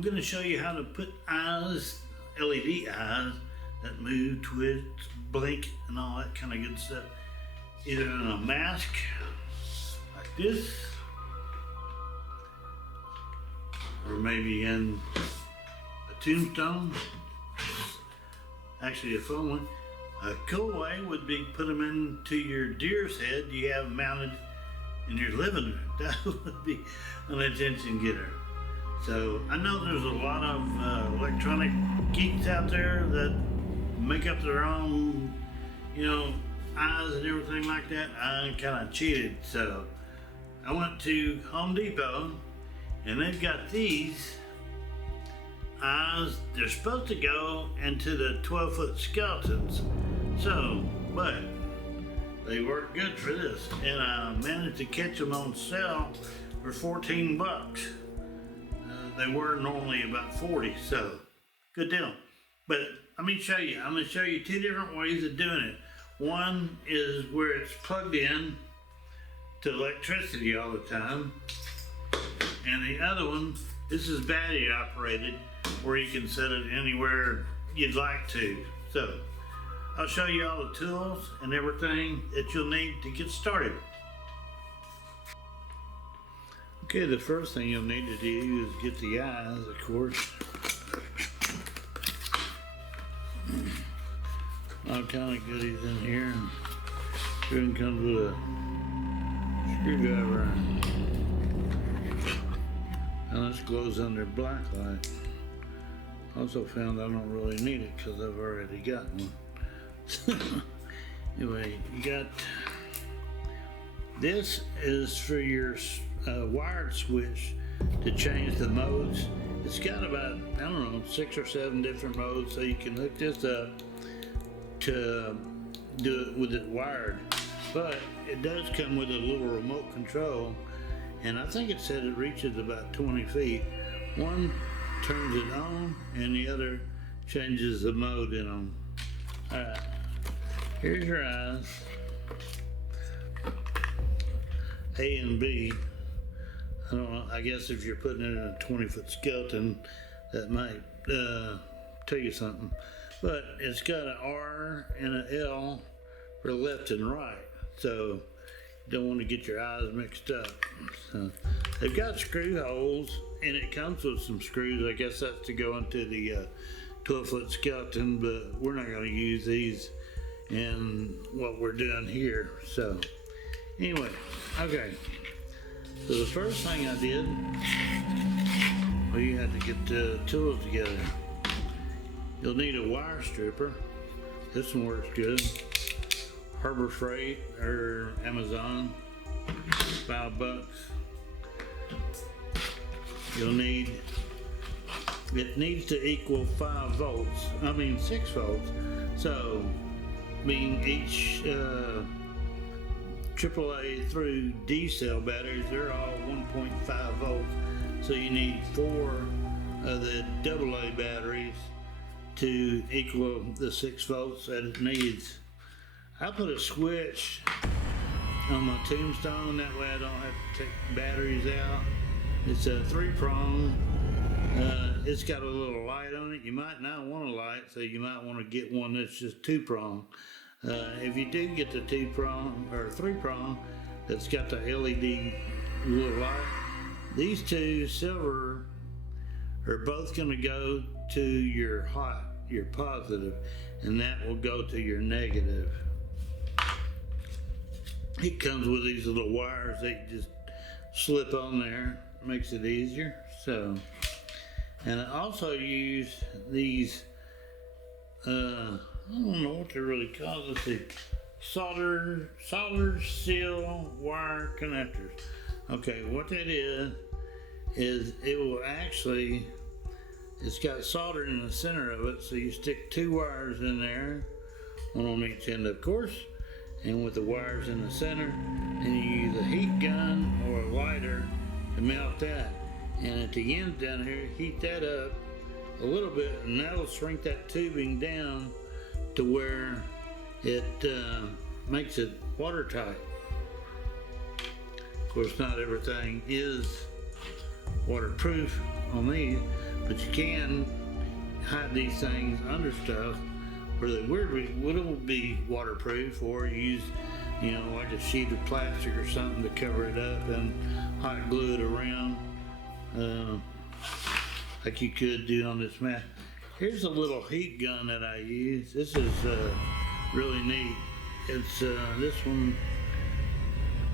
I'm going to show you how to put eyes, LED eyes that move, twist, blink, and all that kind of good stuff, either in a mask like this, or maybe in a tombstone. Actually, a fun one. A cool way would be put them into your deer's head you have mounted in your living room. That would be an attention getter. So I know there's a lot of electronic geeks out there that make up their own, eyes and everything like that. I kind of cheated, so I went to Home Depot, and they've got these eyes. They're supposed to go into the 12-foot skeletons. So, but they work good for this, and I managed to catch them on sale for 14 bucks. They were normally about 40, so good deal. But let me show you. I'm going to show you two different ways of doing it. One is where it's plugged in to electricity all the time, and the other one, this is battery operated, where you can set it anywhere you'd like to. So I'll show you all the tools and everything that you'll need to get started. Okay, the first thing you'll need to do is get the eyes, of course. All kind of goodies in here. Even comes with a screwdriver. And this glows under black light. Also found I don't really need it because I've already got one. Anyway, you got this is for your wired switch to change the modes. It's got about, 6 or 7 different modes, so you can hook this up to do it with it wired. But it does come with a little remote control, and I think it said it reaches about 20 feet. One turns it on, and the other changes the mode in them. Alright, here's your eyes, A and B. I don't know, I guess if you're putting it in a 20-foot skeleton, that might tell you something. But it's got an R and an L for left and right, so you don't want to get your eyes mixed up. So they've got screw holes, and it comes with some screws. I guess that's to go into the 12-foot skeleton, but we're not going to use these in what we're doing here. So anyway, okay. So the first thing I did, well, you had to get the tools together. You'll need a wire stripper. This one works good. Harbor Freight or Amazon, $5. You'll need, it needs to equal 6 volts. So, being each AAA through D cell batteries, they're all 1.5 volts. So you need 4 of the AA batteries to equal the 6 volts that it needs. I put a switch on my tombstone, that way I don't have to take batteries out. It's a 3-prong. It's got a little light on it. You might not want a light, so you might want to get one that's just 2-prong. If you do get the 2-prong or 3-prong that's got the LED little light, these two silver are both going to go to your hot, your positive, and that will go to your negative. It comes with these little wires that you just slip on there, makes it easier. So, and I also use these, I don't know what they're really called. Let's see, solder seal wire connectors. Okay, what that is it will actually, it's got solder in the center of it, so you stick 2 wires in there, one on each end, of course, and with the wires in the center, and you use a heat gun or a lighter to melt that. And at the end down here, heat that up a little bit, and that'll shrink that tubing down to where it makes it watertight. Of course, not everything is waterproof on these, but you can hide these things under stuff where they will be waterproof, or use, you know, like a sheet of plastic or something to cover it up and hot glue it around, like you could do on this mat. Here's a little heat gun that I use. This is really neat. It's this one,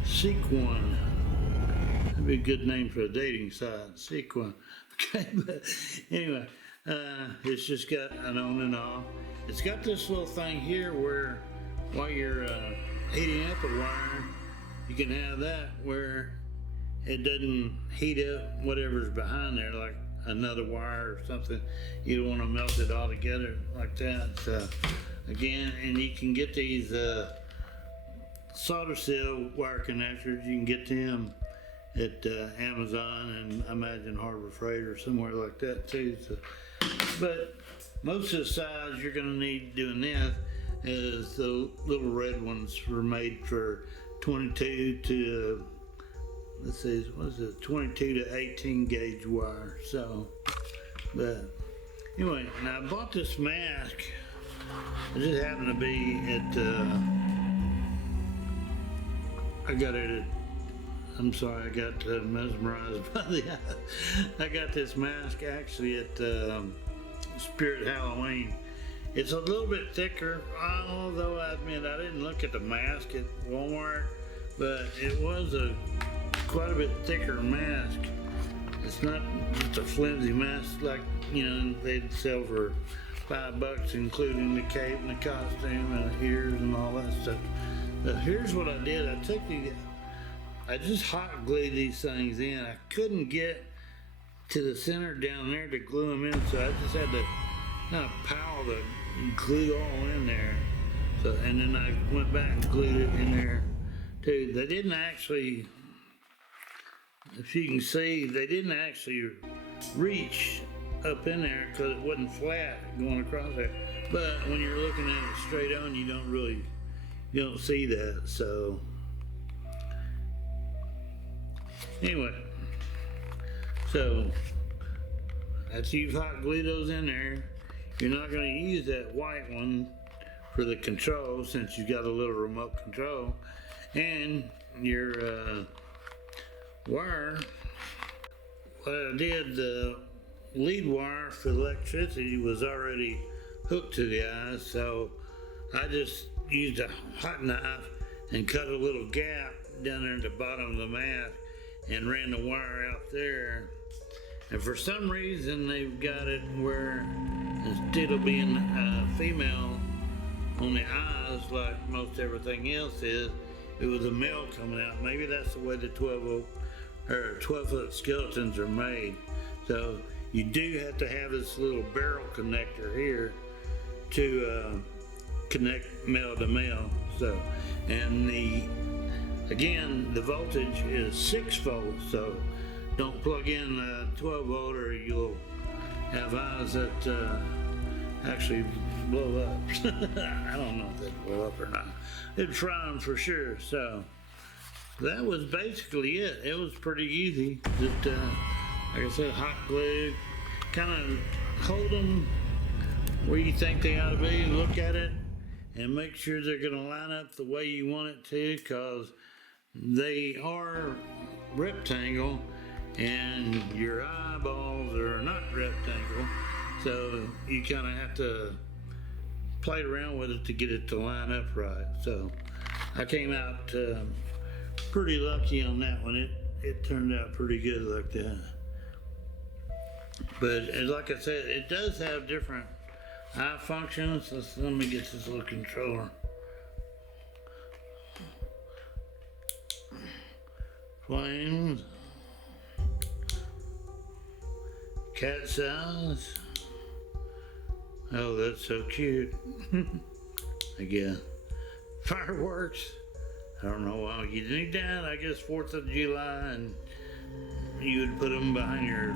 Sequin. That'd be a good name for a dating site, Sequin. Okay, but anyway, it's just got an on and off. It's got this little thing here where, while you're heating up a wire, you can have that where it doesn't heat up whatever's behind there, like another wire or something. You don't want to melt it all together like that. So, again, and you can get these solder seal wire connectors. You can get them at Amazon, and I imagine Harbor Freight or somewhere like that too. So, but most of the size you're going to need doing this is the little red ones were made for 22 to, let's see, what is it, 22 to 18 gauge wire. So, but anyway, now I bought this mask. It just happened to be at, I got it at, I'm sorry, I got mesmerized by the, I got this mask actually at Spirit Halloween. It's a little bit thicker, although I admit I didn't look at the mask at Walmart, but it was quite a bit thicker mask. It's not just a flimsy mask like, you know, they'd sell for $5, including the cape and the costume and the ears and all that stuff. But here's what I did. I just hot glued these things in. I couldn't get to the center down there to glue them in, so I just had to kind of pile the glue all in there. So, and then I went back and glued it in there too. They didn't actually, if you can see, they didn't actually reach up in there because it wasn't flat going across there. But when you're looking at it straight on, you don't see that. So anyway, so after you've hot glued those in there, you're not going to use that white one for the control, since you've got a little remote control. And your wire, what I did, the lead wire for electricity was already hooked to the eyes, so I just used a hot knife and cut a little gap down there at the bottom of the mask and ran the wire out there. And for some reason they've got it where, instead of being female on the eyes like most everything else is, it was a male coming out. Maybe that's the way the 12-foot skeletons are made. So you do have to have this little barrel connector here to connect male to male. So, and again, the voltage is 6 volts, so don't plug in 12 volt or you'll have eyes that actually blow up. I don't know if they'd blow up or not. It'd fry them for sure. So that was basically it. It was pretty easy. Just like I said, hot glue, kind of hold them where you think they ought to be, look at it, and make sure they're going to line up the way you want it to, because they are rectangle and your eyeballs are not rectangle, so you kind of have to play around with it to get it to line up right. So I came out pretty lucky on that one. It turned out pretty good like that. But like I said, it does have different eye functions. Let me get this little controller. Flames. Cat's eyes. Oh, that's so cute. I guess. Fireworks. I don't know why you need that. I guess 4th of July, and you would put them behind your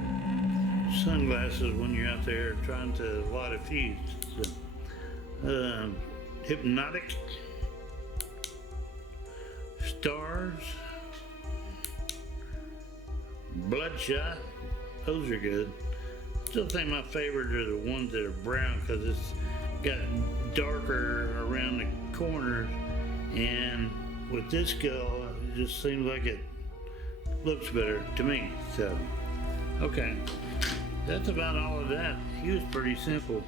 sunglasses when you're out there trying to light a fuse. So, hypnotic. Stars. Bloodshot. Those are good. still think my favorite are the ones that are brown because it's got darker around the corners, and with this skull it just seems like it looks better to me. So okay, that's about all of that. He was pretty simple.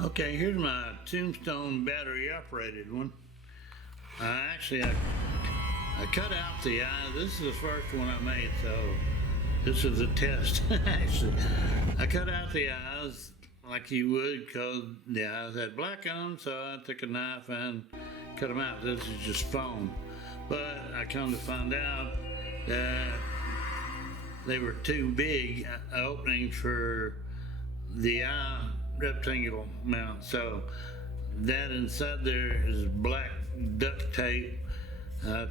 Okay, here's my tombstone battery operated one. I cut out the eye. This is the first one I made, so this is a test. Actually, I cut out the eyes like you would because the eyes had black on them, so I took a knife and cut them out. This is just foam. But I come to find out that they were too big openings for the eye rectangle mount. So that inside there is black duct tape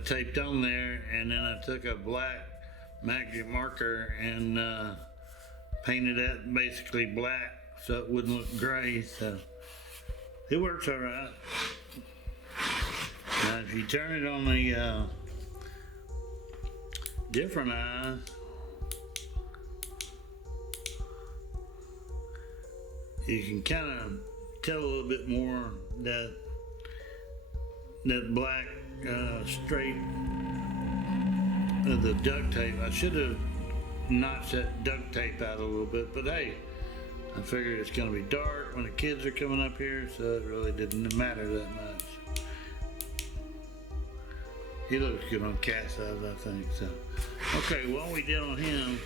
taped on there, and then I took a black magic marker and painted that basically black so it wouldn't look gray. So it works all right. Now if you turn it on the different eye, you can kind of tell a little bit more that black straight of the duct tape. I should have notched that duct tape out a little bit, but hey, I figured it's going to be dark when the kids are coming up here, so it really didn't matter that much. He looks good on cat's eyes, I think. So, okay, what we did on him,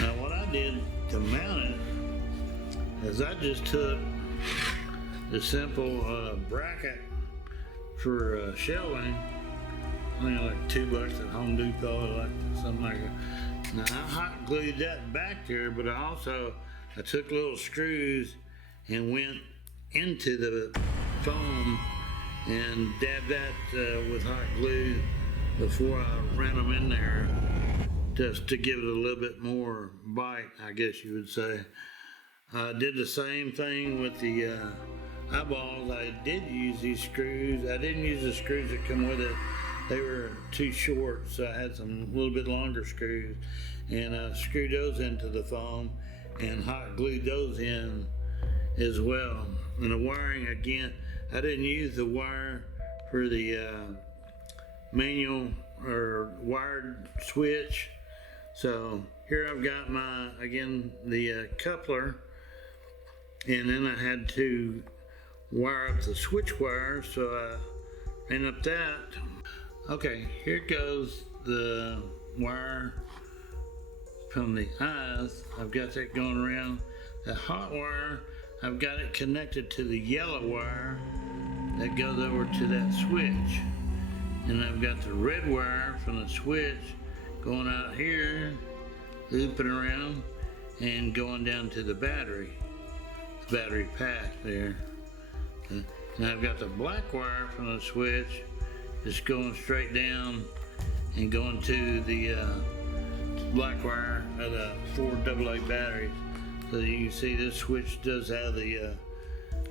now what I did to mount it is I just took the simple bracket for shelving. I think like $2 at Home Depot, or like something like that. Now I hot glued that back there, but I took little screws and went into the foam and dabbed that with hot glue before I ran them in there, just to give it a little bit more bite, I guess you would say. I did the same thing with the eyeballs. I did use these screws. I didn't use the screws that come with it. They were too short, so I had some little bit longer screws, and I screwed those into the foam and hot glued those in as well. And the wiring, again, I didn't use the wire for the manual or wired switch. So here I've got my, again, the coupler, and then I had to wire up the switch wire, so I ran up that. Okay, here goes the wire from the eyes. I've got that going around. The hot wire, I've got it connected to the yellow wire that goes over to that switch. And I've got the red wire from the switch going out here, looping around, and going down to the battery pack there. And I've got the black wire from the switch just going straight down and going to the black wire of the 4 AA batteries. So you can see this switch does have the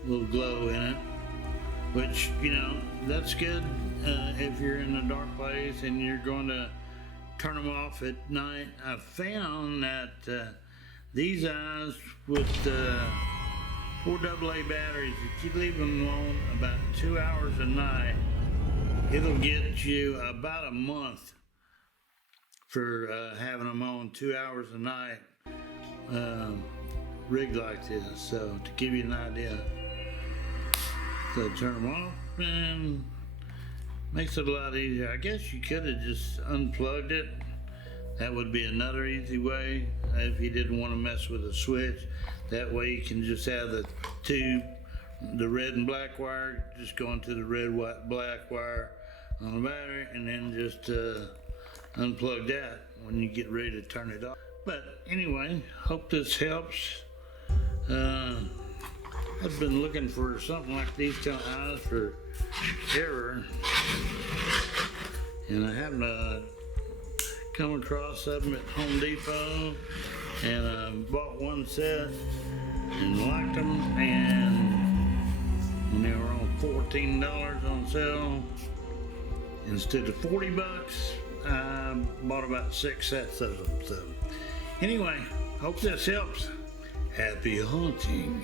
little glow in it, which, you know, that's good if you're in a dark place and you're going to turn them off at night. I found that these eyes with 4 AA batteries, if you leave them alone about 2 hours a night, it'll get you about a month for having them on 2 hours a night, rigged like this. So to give you an idea, so turn them off and makes it a lot easier. I guess you could have just unplugged it. That would be another easy way if you didn't want to mess with the switch. That way you can just have the two, the red and black wire, just going to the red, white, black wire on the battery, and then just unplug that when you get ready to turn it off. But anyway, hope this helps. I've been looking for something like these kind of eyes for error, and I haven't come across them at Home Depot, and I bought one set and liked them, and when they were on $14 on sale instead of $40, I bought about 6 sets of them. So anyway, Hope this helps. Happy haunting.